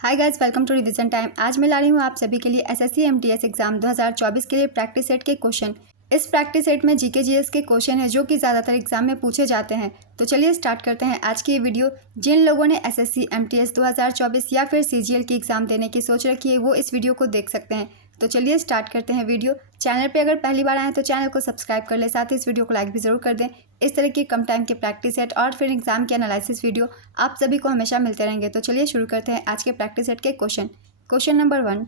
Hi guys, welcome to revision time. आज मैं ला रही हूँ आप सभी के लिए एसएससी एमटीएस एग्जाम 2024 के लिए प्रैक्टिस सेट के क्वेश्चन। इस प्रैक्टिस सेट में जीके जीएस के क्वेश्चन है जो कि ज़्यादातर एग्जाम में पूछे जाते हैं। तो चलिए स्टार्ट करते हैं आज की ये वीडियो। जिन लोगों ने एसएससी एमटीएस 2024 या फिर सीजीएल की एग्ज़ाम देने की सोच रखी है वो इस वीडियो को देख सकते हैं। तो चलिए स्टार्ट करते हैं वीडियो। चैनल पे अगर पहली बार आए तो चैनल को सब्सक्राइब कर ले, साथ ही इस वीडियो को लाइक भी ज़रूर कर दें। इस तरह की कम टाइम के प्रैक्टिस सेट और फिर एग्जाम के एनालिसिस वीडियो आप सभी को हमेशा मिलते रहेंगे। तो चलिए शुरू करते हैं आज के प्रैक्टिस सेट के question. Question number 1,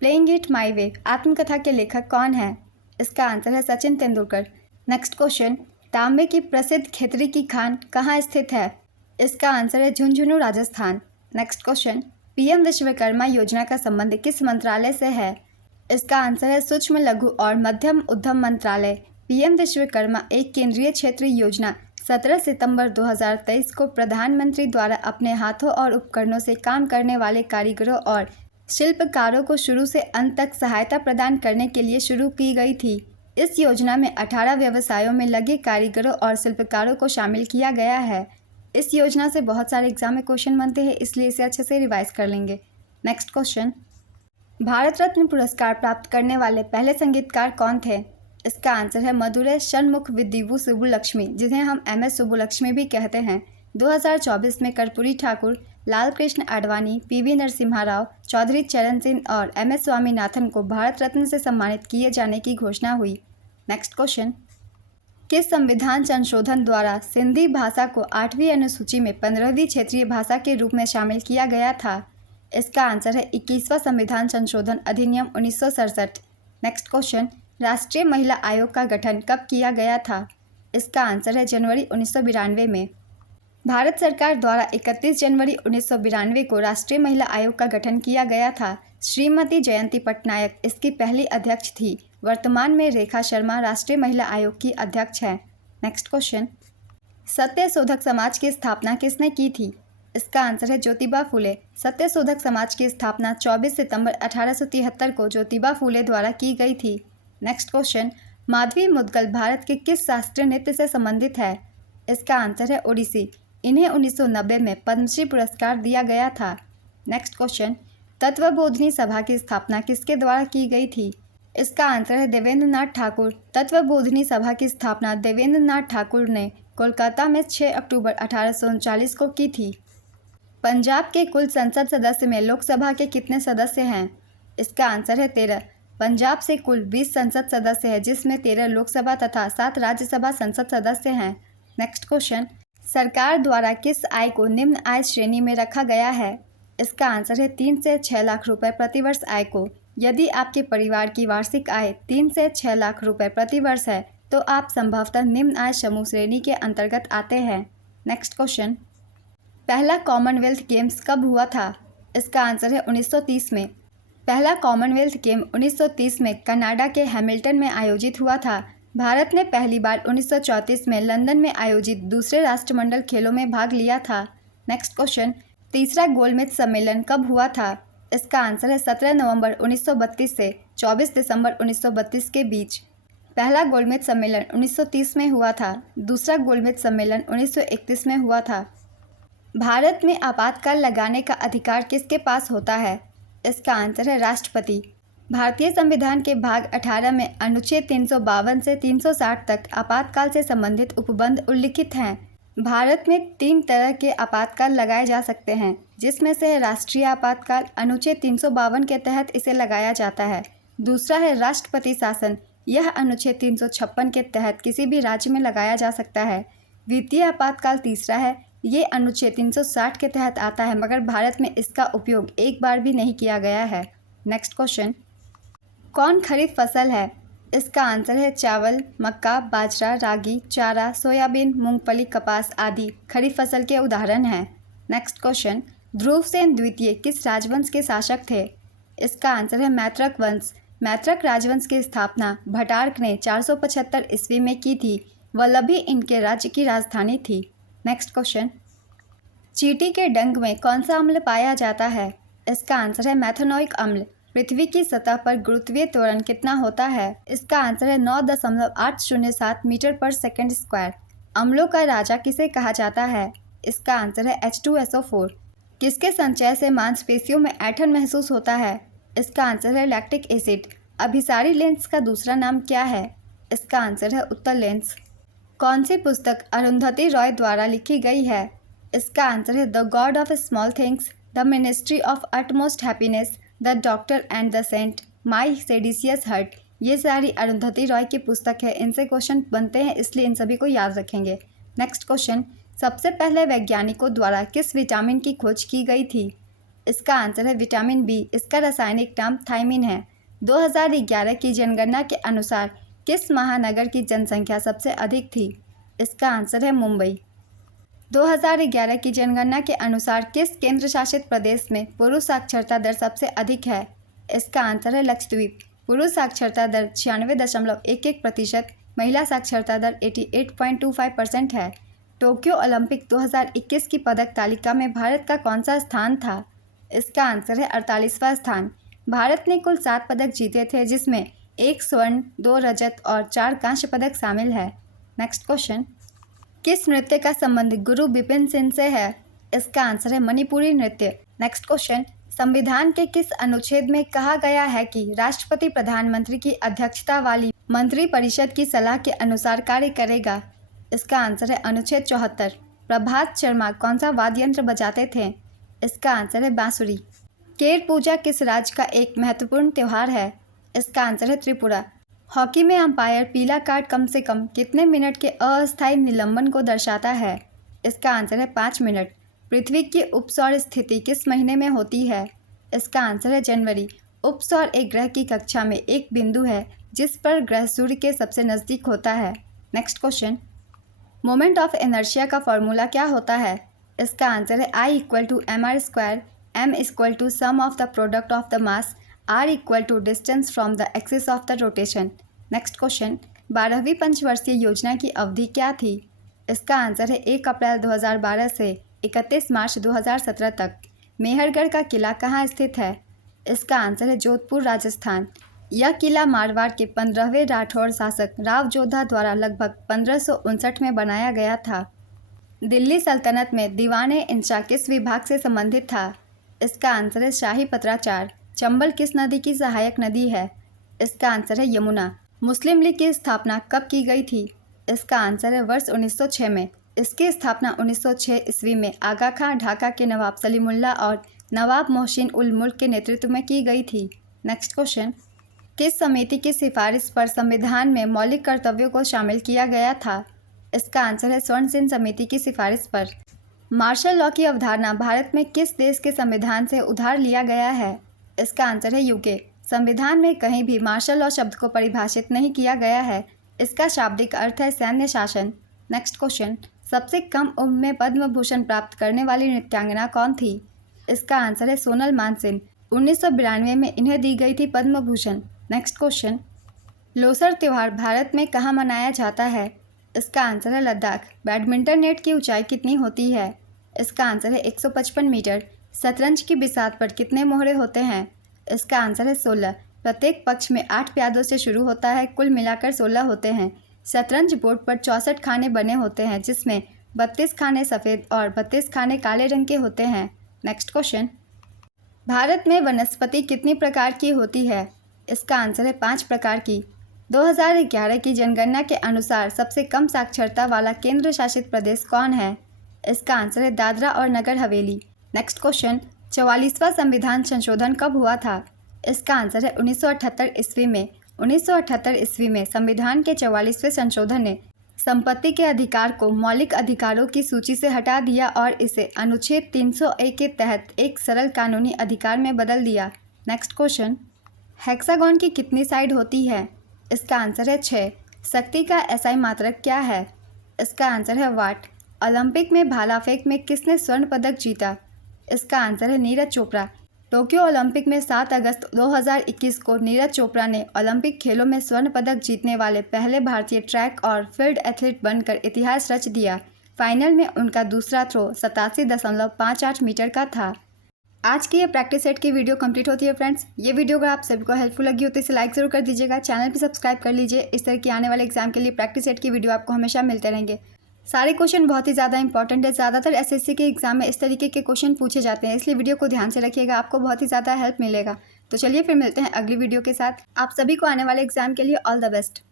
playing it my way आत्मकथा के लेखक कौन है? इसका आंसर है सचिन तेंदुलकर। नेक्स्ट क्वेश्चन, तांबे की प्रसिद्ध खेतरी की खान कहाँ स्थित है? इसका आंसर है Jhunjhunu, Rajasthan. Next question, PM Vishwakarma योजना का संबंध किस मंत्रालय से है? इसका आंसर है सूक्ष्म लघु और मध्यम उद्यम मंत्रालय। पीएम विश्वकर्मा एक केंद्रीय क्षेत्रीय योजना 17 सितंबर 2023 को प्रधानमंत्री द्वारा अपने हाथों और उपकरणों से काम करने वाले कारीगरों और शिल्पकारों को शुरू से अंत तक सहायता प्रदान करने के लिए शुरू की गई थी। इस योजना में 18 व्यवसायों में लगे कारीगरों और शिल्पकारों को शामिल किया गया है। इस योजना से बहुत सारे एग्जाम में क्वेश्चन बनते हैं, इसलिए इसे अच्छे से रिवाइज कर लेंगे। नेक्स्ट क्वेश्चन, भारत रत्न पुरस्कार प्राप्त करने वाले पहले संगीतकार कौन थे? इसका आंसर है मदुरै षणमुख विद्युवु सुब्बुलक्ष्मी, जिन्हें हम MS सुब्बुलक्ष्मी भी कहते हैं। 2024 में कर्पूरी ठाकुर, लाल कृष्ण आडवाणी, PV नरसिम्हा राव, चौधरी चरण सिंह और MS स्वामीनाथन को भारत रत्न से सम्मानित किए जाने की घोषणा हुई। नेक्स्ट क्वेश्चन, किस संविधान संशोधन द्वारा सिंधी भाषा को 8वीं अनुसूची में 15वीं क्षेत्रीय भाषा के रूप में शामिल किया गया था? इसका आंसर है 21वां संविधान संशोधन अधिनियम 1967। नेक्स्ट क्वेश्चन, राष्ट्रीय महिला आयोग का गठन कब किया गया था? इसका आंसर है जनवरी 1992 में। भारत सरकार द्वारा 31 जनवरी 1992 को राष्ट्रीय महिला आयोग का गठन किया गया था। श्रीमती जयंती पटनायक इसकी पहली अध्यक्ष थी। वर्तमान में रेखा शर्मा राष्ट्रीय महिला आयोग की अध्यक्ष है। नेक्स्ट क्वेश्चन, सत्यशोधक समाज की स्थापना किसने की थी? इसका आंसर है ज्योतिबा फूले। सत्यशोधक समाज की स्थापना 24 सितंबर 1873 को ज्योतिबा फूले द्वारा की गई थी। नेक्स्ट क्वेश्चन, माधवी मुद्गल भारत के किस शास्त्रीय नृत्य से संबंधित है? इसका आंसर है ओडिसी। इन्हें 1990 में पद्मश्री पुरस्कार दिया गया था। नेक्स्ट क्वेश्चन, तत्वबोधिनी सभा की स्थापना किसके द्वारा की गई थी? इसका आंसर है देवेंद्र नाथ ठाकुर। तत्वबोधिनी सभा की स्थापना देवेंद्र नाथ ठाकुर ने कोलकाता में 6 अक्टूबर 1839 को की थी। पंजाब के कुल संसद सदस्य में लोकसभा के कितने सदस्य हैं? इसका आंसर है 13। पंजाब से कुल 20 संसद सदस्य हैं, जिसमें 13 लोकसभा तथा 7 राज्यसभा संसद सदस्य हैं। नेक्स्ट क्वेश्चन, सरकार द्वारा किस आय को निम्न आय श्रेणी में रखा गया है? इसका आंसर है 3 से 6 लाख रुपए प्रतिवर्ष आय को। यदि आपके परिवार की वार्षिक आय 3 से 6 लाख रुपए प्रतिवर्ष है तो आप संभवतः निम्न आय समूह श्रेणी के अंतर्गत आते हैं। नेक्स्ट क्वेश्चन, पहला कॉमनवेल्थ गेम्स कब हुआ था? इसका आंसर है 1930 में। पहला कॉमनवेल्थ गेम 1930 में कनाडा के हैमिल्टन में आयोजित हुआ था। भारत ने पहली बार 1934 में लंदन में आयोजित दूसरे राष्ट्रमंडल खेलों में भाग लिया था। नेक्स्ट क्वेश्चन, तीसरा गोलमेज सम्मेलन कब हुआ था? इसका आंसर है 17 नवंबर 1932 से 24 दिसंबर 1932 के बीच। पहला गोलमेज सम्मेलन 1930 में हुआ था। दूसरा गोलमेज सम्मेलन 1931 में हुआ था। भारत में आपातकाल लगाने का अधिकार किसके पास होता है? इसका आंसर है राष्ट्रपति। भारतीय संविधान के भाग 18 में अनुच्छेद 352 से 360 तक आपातकाल से संबंधित उपबंध उल्लिखित हैं। भारत में 3 तरह के आपातकाल लगाए जा सकते हैं, जिसमें से है राष्ट्रीय आपातकाल। अनुच्छेद 352 के तहत इसे लगाया जाता है। दूसरा है राष्ट्रपति शासन। यह अनुच्छेद 356 के तहत किसी भी राज्य में लगाया जा सकता है। वित्तीय आपातकाल तीसरा है। ये अनुच्छेद 360 के तहत आता है, मगर भारत में इसका उपयोग एक बार भी नहीं किया गया है। नेक्स्ट क्वेश्चन, कौन खरीफ फसल है? इसका आंसर है चावल, मक्का, बाजरा, रागी, चारा, सोयाबीन, मूंगफली, कपास आदि खरीफ फसल के उदाहरण हैं। नेक्स्ट क्वेश्चन, ध्रुवसेन द्वितीय किस राजवंश के शासक थे? इसका आंसर है मैत्रक वंश। मैत्रक राजवंश की स्थापना भटार्क ने 475 ईस्वी में की थी। वल्लभी इनके राज्य की राजधानी थी। नेक्स्ट क्वेश्चन, चींटी के डंक में कौन सा अम्ल पाया जाता है? इसका आंसर है मैथेनोइक अम्ल। पृथ्वी की सतह पर गुरुत्वीय त्वरण कितना होता है? इसका आंसर है 9.807 मीटर पर सेकंड स्क्वायर। अम्लों का राजा किसे कहा जाता है? इसका आंसर है H2SO4। किसके संचय से मांसपेशियों में ऐंठन महसूस होता है? इसका आंसर है लैक्टिक एसिड। अभिसारी लेंस का दूसरा नाम क्या है? इसका आंसर है उत्तल लेंस। कौन सी पुस्तक अरुंधति रॉय द्वारा लिखी गई है? इसका आंसर है the god of small things, the ministry of utmost happiness, the doctor and the saint, my seditious heart. ये सारी अरुंधति रॉय की पुस्तक है। इनसे क्वेश्चन बनते हैं, इसलिए इन सभी को याद रखेंगे। नेक्स्ट क्वेश्चन, सबसे पहले वैज्ञानिकों द्वारा किस विटामिन की खोज की गई थी? इसका आंसर है विटामिन बी। इसका रासायनिक नाम थायमिन है। 2011 की जनगणना के अनुसार किस महानगर की जनसंख्या सबसे अधिक थी? इसका आंसर है मुंबई। 2011 की जनगणना के अनुसार किस केंद्र शासित प्रदेश में पुरुष साक्षरता दर सबसे अधिक है? इसका आंसर है लक्षद्वीप। पुरुष साक्षरता दर 96.11%, महिला साक्षरता दर 88.25% है। टोक्यो ओलंपिक 2021 की पदक तालिका में भारत का कौन सा स्थान था? इसका आंसर है 48वां स्थान। भारत ने कुल 7 पदक जीते थे, जिसमें 1 स्वर्ण, 2 रजत और 4 कांस्य पदक शामिल है। नेक्स्ट क्वेश्चन, किस नृत्य का संबंध गुरु बिपिन सिंह से है? इसका आंसर है मणिपुरी नृत्य। नेक्स्ट क्वेश्चन, संविधान के किस अनुच्छेद में कहा गया है कि राष्ट्रपति प्रधानमंत्री की अध्यक्षता वाली मंत्रिपरिषद की सलाह के अनुसार कार्य करेगा? इसका आंसर है अनुच्छेद 74। प्रभात शर्मा कौन सा वाद्य यंत्र बजाते थे? इसका आंसर है बांसुरी। केर पूजा किस राज्य का एक महत्वपूर्ण त्यौहार है? इसका आंसर है त्रिपुरा। हॉकी में अंपायर पीला कार्ड कम से कम कितने मिनट के अस्थायी निलंबन को दर्शाता है? इसका आंसर है 5 मिनट। पृथ्वी की उपसौर स्थिति किस महीने में होती है? इसका आंसर है जनवरी। उपसौर एक ग्रह की कक्षा में एक बिंदु है जिस पर ग्रह सूर्य के सबसे नज़दीक होता है। Next question, moment of inertia का फॉर्मूला क्या होता है? इसका आंसर है I = mr², m = sum of the product of the mass, r = distance from the axis of the rotation. Next question, 12वीं पंचवर्षीय योजना की अवधि क्या थी? इसका आंसर है 1 अप्रैल 2012 से 31 मार्च 2017 तक। मेहरगढ़ का किला कहाँ स्थित है? इसका आंसर है जोधपुर, राजस्थान। यह किला मारवाड़ के 15वें राठौड़ शासक राव जोधा द्वारा लगभग 1559 में बनाया गया था। दिल्ली सल्तनत में दीवान इंशा किस विभाग से संबंधित था? इसका आंसर है शाही पत्राचार। चंबल किस नदी की सहायक नदी है? इसका आंसर है यमुना। मुस्लिम लीग की स्थापना कब की गई थी? इसका आंसर है वर्ष 1906 में। इसकी स्थापना 1906 ईस्वी में आगा खां, ढाका के नवाब सलीमुल्लाह और नवाब मोहसिन उल मुल्क के नेतृत्व में की गई थी। नेक्स्ट क्वेश्चन, किस समिति की सिफारिश पर संविधान में मौलिक कर्तव्यों को शामिल किया गया था? इसका आंसर है स्वर्ण सिंह समिति की सिफारिश पर। मार्शल लॉ की अवधारणा भारत में किस देश के संविधान से उधार लिया गया है? इसका आंसर है यूके। संविधान में कहीं भी मार्शल लॉ शब्द को परिभाषित नहीं किया गया है। इसका शाब्दिक अर्थ है सैन्य शासन। नेक्स्ट क्वेश्चन, सबसे कम उम्र में पद्म भूषण प्राप्त करने वाली नृत्यांगना कौन थी? इसका आंसर है सोनल मानसिंह। 1992 में इन्हें दी गई थी पद्म भूषण। नेक्स्ट क्वेश्चन, लोसर त्यौहार भारत में कहाँ मनाया जाता है? इसका आंसर है लद्दाख। बैडमिंटन नेट की ऊंचाई कितनी होती है? इसका आंसर है 155 मीटर। शतरंज की बिसात पर कितने मोहरे होते हैं? इसका आंसर है 16। प्रत्येक पक्ष में 8 प्यादों से शुरू होता है, कुल मिलाकर 16 होते हैं। शतरंज बोर्ड पर 64 खाने बने होते हैं, जिसमें 32 खाने सफ़ेद और 32 खाने काले रंग के होते हैं। नेक्स्ट क्वेश्चन, भारत में वनस्पति कितनी प्रकार की होती है? इसका आंसर है 5 प्रकार की। 2011 की जनगणना के अनुसार सबसे कम साक्षरता वाला केंद्र शासित प्रदेश कौन है? इसका आंसर है दादरा और नगर हवेली। नेक्स्ट क्वेश्चन, 44वां संविधान संशोधन कब हुआ था? इसका आंसर है 1978 ईस्वी में। 1978 ईस्वी में संविधान के 44वें संशोधन ने संपत्ति के अधिकार को मौलिक अधिकारों की सूची से हटा दिया और इसे अनुच्छेद 301 के तहत एक सरल कानूनी अधिकार में बदल दिया। नेक्स्ट क्वेश्चन, हेक्सागोन की कितनी साइड होती है? इसका आंसर है 6। शक्ति का एसआई मात्रक क्या है? इसका आंसर है वाट। ओलंपिक में भाला फेंक में किसने स्वर्ण पदक जीता? इसका आंसर है नीरज चोपड़ा। टोक्यो ओलंपिक में 7 अगस्त 2021 को नीरज चोपड़ा ने ओलंपिक खेलों में स्वर्ण पदक जीतने वाले पहले भारतीय ट्रैक और फील्ड एथलीट बनकर इतिहास रच दिया। फाइनल में उनका दूसरा थ्रो 87.58 मीटर का था। आज की ये प्रैक्टिस सेट की वीडियो कंप्लीट होती है फ्रेंड्स। ये वीडियो अगर आप सभी को हेल्पफुल लगी हो तो इसे लाइक ज़रूर कर दीजिएगा। चैनल भी सब्सक्राइब कर लीजिए। इस तरह की आने वाले एग्जाम के लिए प्रैक्टिस सेट की वीडियो आपको हमेशा मिलते रहेंगे। सारे क्वेश्चन बहुत ही ज़्यादा इंपॉर्टेंट है। ज़्यादातर एसएससी के एग्जाम में इस तरीके के क्वेश्चन पूछे जाते हैं, इसलिए वीडियो को ध्यान से रखिएगा, आपको बहुत ही ज़्यादा हेल्प मिलेगा। तो चलिए फिर मिलते हैं अगली वीडियो के साथ। आप सभी को आने वाले एग्जाम के लिए ऑल द बेस्ट।